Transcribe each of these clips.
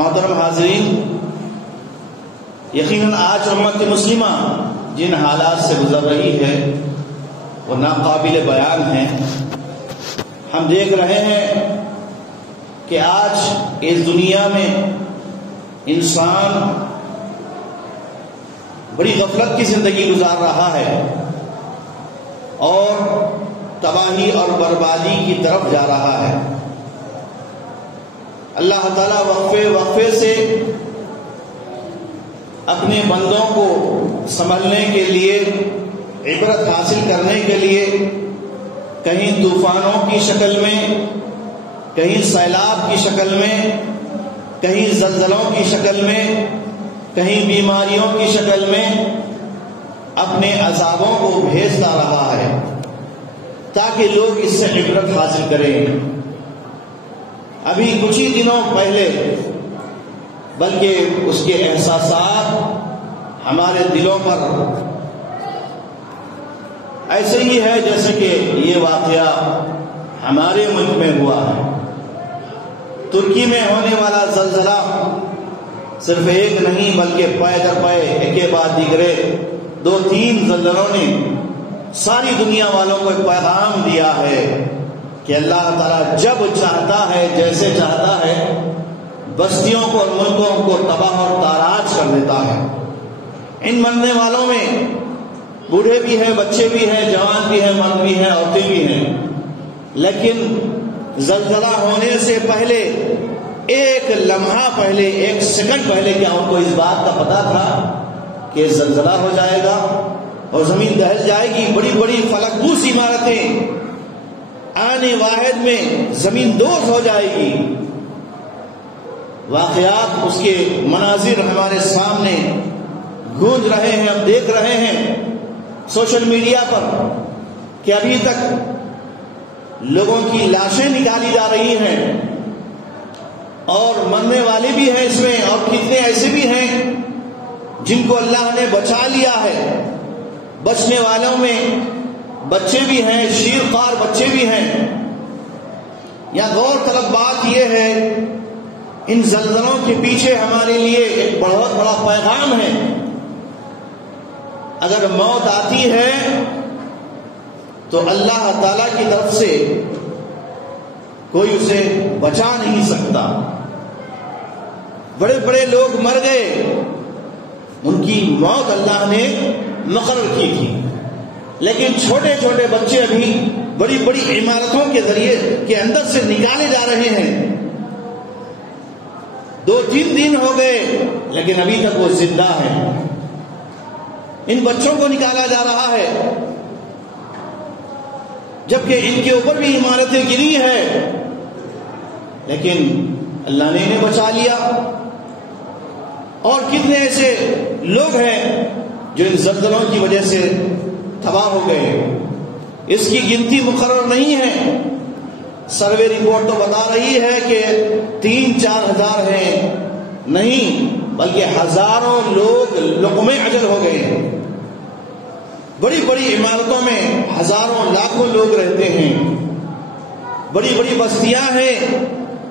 محترم حاضرین، یقیناً آج امت مسلمہ جن حالات سے گزر رہی ہے وہ ناقابل بیان ہیں۔ ہم دیکھ رہے ہیں کہ آج اس دنیا میں انسان بڑی غفلت کی زندگی گزار رہا ہے اور تباہی اور بربادی کی طرف جا رہا ہے۔ اللہ تعالیٰ وقفے سے اپنے بندوں کو سنبھلنے کے لیے، عبرت حاصل کرنے کے لیے کہیں طوفانوں کی شکل میں، کہیں سیلاب کی شکل میں، کہیں زلزلوں کی شکل میں، کہیں بیماریوں کی شکل میں اپنے عذابوں کو بھیجتا رہا ہے تاکہ لوگ اس سے عبرت حاصل کریں۔ ابھی کچھ ہی دنوں پہلے بلکہ اس کے احساسات ہمارے دلوں پر ایسے ہی ہے جیسے کہ یہ واقعہ ہمارے ملک میں ہوا ہے۔ ترکی میں ہونے والا زلزلہ صرف ایک نہیں بلکہ پے در پے ایک کے بعد دیگرے 2-3 زلزلوں نے ساری دنیا والوں کو ایک پیغام دیا ہے کہ اللہ تعالیٰ جب چاہتا ہے، جیسے چاہتا ہے، بستیوں کو اور ملکوں کو تباہ اور تاراج کر دیتا ہے۔ ان مرنے والوں میں بوڑھے بھی ہیں، بچے بھی ہیں، جوان بھی ہیں، مرد بھی ہیں، عورتیں بھی ہیں، لیکن زلزلہ ہونے سے پہلے ایک لمحہ پہلے، ایک سیکنڈ پہلے کیا ان کو اس بات کا پتا تھا کہ زلزلہ ہو جائے گا اور زمین دہل جائے گی، بڑی بڑی فلک بوس عمارتیں آنے واحد میں زمین دوز ہو جائے گی۔ واقعات، اس کے مناظر ہمارے سامنے گونج رہے ہیں، ہم دیکھ رہے ہیں سوشل میڈیا پر کہ ابھی تک لوگوں کی لاشیں نکالی جا رہی ہیں اور مرنے والے بھی ہیں اس میں، اور کتنے ایسے بھی ہیں جن کو اللہ نے بچا لیا ہے۔ بچنے والوں میں بچے بھی ہیں، شیر خوار بچے بھی ہیں۔ یہاں غور طلب بات یہ ہے، ان زلزلوں کے پیچھے ہمارے لیے ایک بہت بڑا پیغام ہے۔ اگر موت آتی ہے تو اللہ تعالی کی طرف سے کوئی اسے بچا نہیں سکتا۔ بڑے بڑے لوگ مر گئے، ان کی موت اللہ نے مقرر کی تھی، لیکن چھوٹے چھوٹے بچے ابھی بڑی بڑی عمارتوں کے ذریعے کے اندر سے نکالے جا رہے ہیں۔ 2-3 دن ہو گئے لیکن ابھی تک وہ زندہ ہیں۔ ان بچوں کو نکالا جا رہا ہے جبکہ ان کے اوپر بھی عمارتیں گری ہیں، لیکن اللہ نے انہیں بچا لیا۔ اور کتنے ایسے لوگ ہیں جو ان زلزلوں کی وجہ سے تباہ ہو گئے، اس کی گنتی مقرر نہیں ہے۔ سروے رپورٹ تو بتا رہی ہے کہ 3-4 ہزار ہیں، نہیں بلکہ ہزاروں لوگ لقمے اجل ہو گئے ہیں۔ بڑی بڑی عمارتوں میں ہزاروں لاکھوں لوگ رہتے ہیں، بڑی بڑی بستیاں ہیں،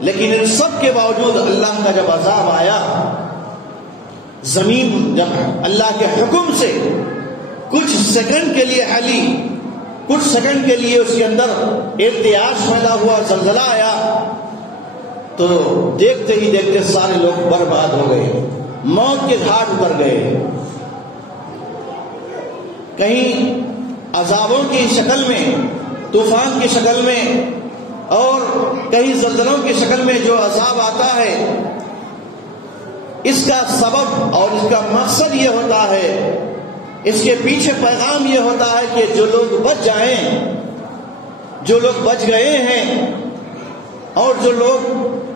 لیکن ان سب کے باوجود اللہ کا جب عذاب آیا، زمین جب اللہ کے حکم سے کچھ سیکنڈ کے لیے ہلی، کچھ سیکنڈ کے لیے اس کے اندر ارتعاش پیدا ہوا، زلزلہ آیا، تو دیکھتے ہی دیکھتے سارے لوگ برباد ہو گئے، موت کے گھاٹ اتر گئے۔ کہیں عذابوں کی شکل میں، طوفان کی شکل میں، اور کہیں زلزلوں کی شکل میں جو عذاب آتا ہے، اس کا سبب اور اس کا مقصد یہ ہوتا ہے، اس کے پیچھے پیغام یہ ہوتا ہے کہ جو لوگ بچ جائیں، جو لوگ بچ گئے ہیں اور جو لوگ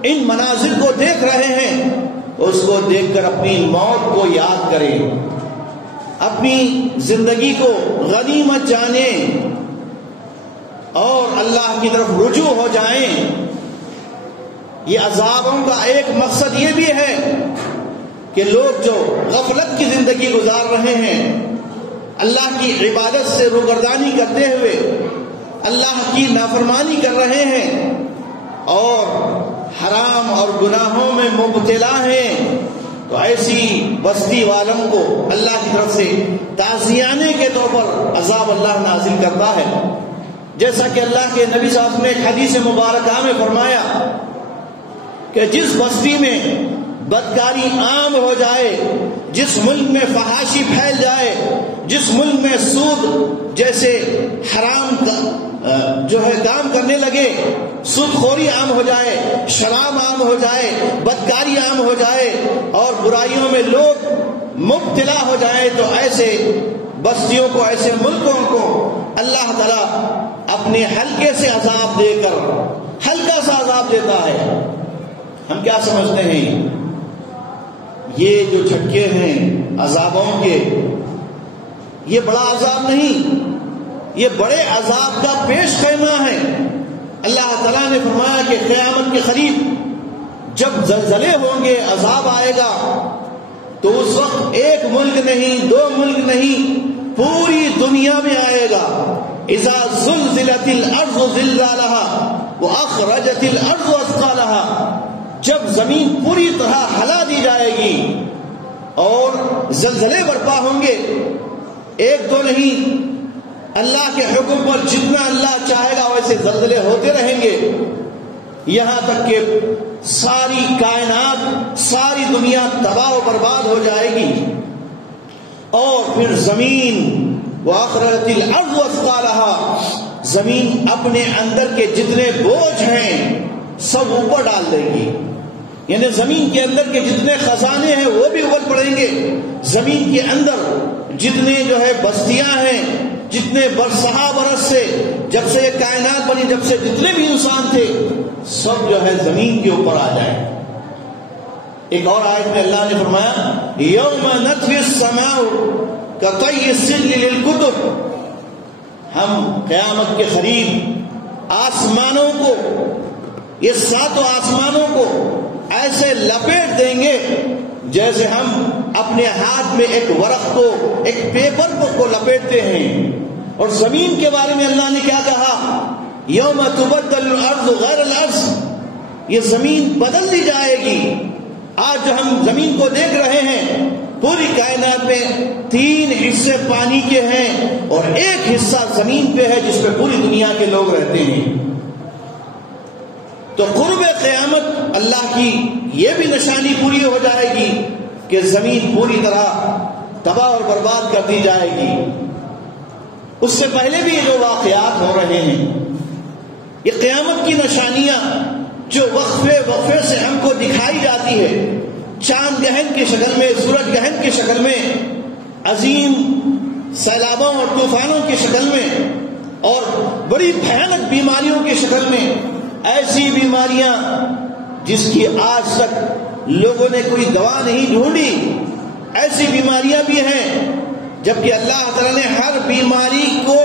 ان مناظر کو دیکھ رہے ہیں، اس کو دیکھ کر اپنی موت کو یاد کریں، اپنی زندگی کو غنیمت جانیں اور اللہ کی طرف رجوع ہو جائیں۔ یہ عذابوں کا ایک مقصد یہ بھی ہے کہ لوگ جو غفلت کی زندگی گزار رہے ہیں، اللہ کی عبادت سے روگردانی کرتے ہوئے اللہ کی نافرمانی کر رہے ہیں اور حرام اور گناہوں میں مبتلا ہیں تو ایسی بستی والوں کو اللہ کی طرف سے تعزیانے کے طور پر عذاب اللہ نازل کرتا ہے. جیسا کہ اللہ کے نبی صاحب نے ایک حدیث مبارکہ میں فرمایا کہ جس بستی میں بدکاری عام ہو جائے، جس ملک میں فحاشی پھیل جائے، جس ملک میں سود جیسے حرام جو ہے کام کرنے لگے، سود خوری عام ہو جائے، شراب عام ہو جائے، بدکاری عام ہو جائے اور برائیوں میں لوگ مبتلا ہو جائے، تو ایسے بستیوں کو، ایسے ملکوں کو اللہ تعالیٰ اپنے ہلکے سے عذاب دے کر ہلکا سا عذاب دیتا ہے. ہم کیا سمجھتے ہیں یہ جو جھٹکے ہیں عذابوں کے، یہ بڑا عذاب نہیں، یہ بڑے عذاب کا پیش خیمہ ہے. اللہ تعالیٰ نے فرمایا کہ قیامت کے قریب جب زلزلے ہوں گے، عذاب آئے گا، تو اس وقت ایک ملک نہیں، دو ملک نہیں، پوری دنیا میں آئے گا. اذا زلزلت الارض زلزالها واخرجت الارض اثقالها، جب زمین پوری طرح ہلا دی جائے گی اور زلزلے برپا ہوں گے، ایک دو نہیں، اللہ کے حکم پر جتنا اللہ چاہے گا ویسے زلزلے ہوتے رہیں گے، یہاں تک کہ ساری کائنات، ساری دنیا تباہ و برباد ہو جائے گی. اور پھر زمین وَأَخْرَجَتِ الْأَرْضُ أَثْقَالَهَا، زمین اپنے اندر کے جتنے بوجھ ہیں سب اوپر ڈال دے گی. یعنی زمین کے اندر کے جتنے خزانے ہیں وہ بھی اوپر پڑیں گے. زمین کے اندر جتنے جو ہے بستیاں ہیں، جتنے برسہ برس سے جب سے یہ کائنات بنی، جب سے جتنے بھی انسان تھے، سب جو ہے زمین کے اوپر آ جائیں. ایک اور آیت میں اللہ نے فرمایا یوم نطوی السماء کطی السجل للکتب، ہم قیامت کے قریب آسمانوں کو، یہ ساتوں آسمانوں کو ایسے لپیٹ دیں گے جیسے ہم اپنے ہاتھ میں ایک ورق کو، ایک پیپر کو لپیٹتے ہیں. اور زمین کے بارے میں اللہ نے کیا کہا؟ یوم تبدل الارض غیر الارض، یہ زمین بدل دی جائے گی. آج جو ہم زمین کو دیکھ رہے ہیں، پوری کائنات میں 3 حصے پانی کے ہیں اور ایک حصہ زمین پہ ہے جس پہ پوری دنیا کے لوگ رہتے ہیں. تو قرب قیامت اللہ کی یہ بھی نشانی پوری ہو جائے گی کہ زمین پوری طرح تباہ اور برباد کر دی جائے گی. اس سے پہلے بھی یہ جو واقعات ہو رہے ہیں، یہ قیامت کی نشانیاں جو وقفے سے ہم کو دکھائی جاتی ہے، چاند گہن کی شکل میں، سورج گہن کی شکل میں، عظیم سیلابوں اور طوفانوں کی شکل میں، اور بڑی بھیانک بیماریوں کی شکل میں، ایسی بیماریاں جس کی آج تک لوگوں نے کوئی دوا نہیں ڈھونڈی، ایسی بیماریاں بھی ہیں. جبکہ اللہ تعالیٰ نے ہر بیماری کو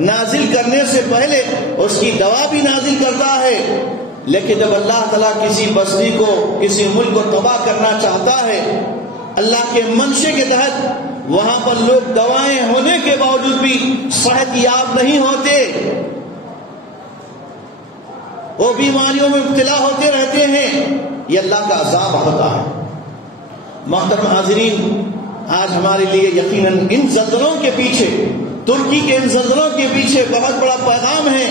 نازل کرنے سے پہلے اس کی دوا بھی نازل کرتا ہے. لیکن جب اللہ تعالیٰ کسی بستی کو، کسی ملک کو تباہ کرنا چاہتا ہے، اللہ کے منشے کے تحت وہاں پر لوگ دوائیں ہونے کے باوجود بھی صحت یاب نہیں ہوتے، وہ بیماریوں میں مبتلا ہوتے رہتے ہیں. یہ اللہ کا عذاب ہوتا ہے. محترم حاضرین، آج ہمارے لیے یقیناً ان زلزلوں کے پیچھے، ترکی کے ان زلزلوں کے پیچھے بہت بڑا پیغام ہے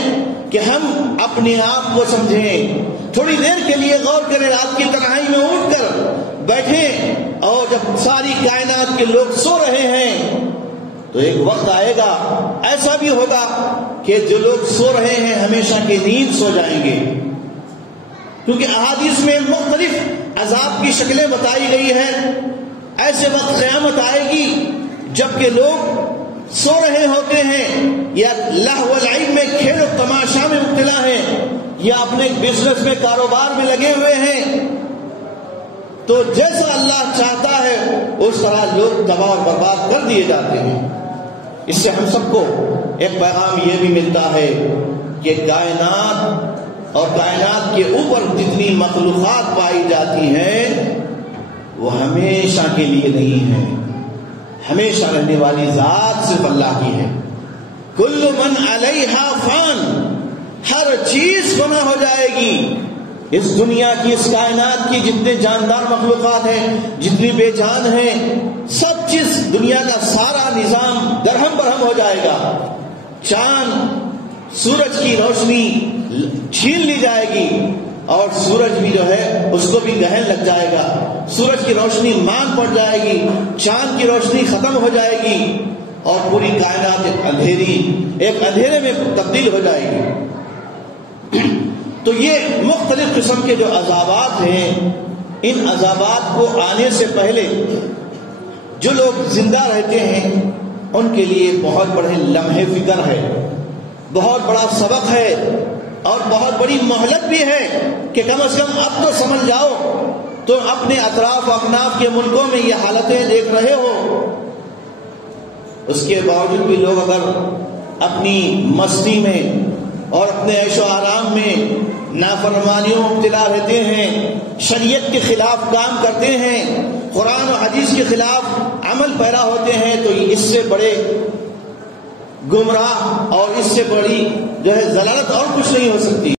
کہ ہم اپنے آپ کو سمجھیں، تھوڑی دیر کے لیے غور کریں، رات کی تنہائی میں اٹھ کر بیٹھیں، اور جب ساری کائنات کے لوگ سو رہے ہیں تو ایک وقت آئے گا، ایسا بھی ہوگا کہ جو لوگ سو رہے ہیں ہمیشہ کی نیند سو جائیں گے. کیونکہ احادیث میں مختلف عذاب کی شکلیں بتائی گئی ہیں. ایسے وقت قیامت آئے گی جبکہ لوگ سو رہے ہوتے ہیں، یا لہو و لعب میں، کھیل و تماشا میں مبتلا ہیں، یا اپنے بزنس میں، کاروبار میں لگے ہوئے ہیں. تو جیسا اللہ چاہتا ہے اس طرح لوگ تباہ اور برباد کر دیے جاتے ہیں. اس سے ہم سب کو ایک پیغام یہ بھی ملتا ہے کہ کائنات اور کائنات کے اوپر جتنی مخلوقات پائی جاتی ہیں وہ ہمیشہ کے لیے نہیں ہے. ہمیشہ رہنے والی ذات صرف اللہ کی ہے. کل من علیہا فان، ہر چیز فنا ہو جائے گی. اس دنیا کی، اس کائنات کی جتنے جاندار مخلوقات ہیں، جتنی بے جان ہیں، سب چیز، دنیا کا سارا نظام درہم برہم ہو جائے گا. چاند سورج کی روشنی چھین لی جائے گی اور سورج بھی جو ہے اس کو بھی گرہن لگ جائے گا. سورج کی روشنی مان پڑ جائے گی، چاند کی روشنی ختم ہو جائے گی اور پوری کائنات ایک اندھیرے میں تبدیل ہو جائے گی. تو یہ مختلف قسم کے جو عذابات ہیں، ان عذابات کو آنے سے پہلے جو لوگ زندہ رہتے ہیں ان کے لیے بہت بڑے لمحے فکر ہے، بہت بڑا سبق ہے اور بہت بڑی مہلت بھی ہے کہ کم از کم اب تو سمجھ جاؤ. تو اپنے اطراف اکناف کے ملکوں میں یہ حالتیں دیکھ رہے ہو، اس کے باوجود بھی لوگ اگر اپنی مستی میں اور اپنے عیش و آرام میں نافرمانیوں میں مبتلا رہتے ہیں، شریعت کے خلاف کام کرتے ہیں، قرآن و حدیث کے خلاف عمل پیرا ہوتے ہیں، تو اس سے بڑے گمراہ اور اس سے بڑی جو ہے ضلالت اور کچھ نہیں ہو سکتی.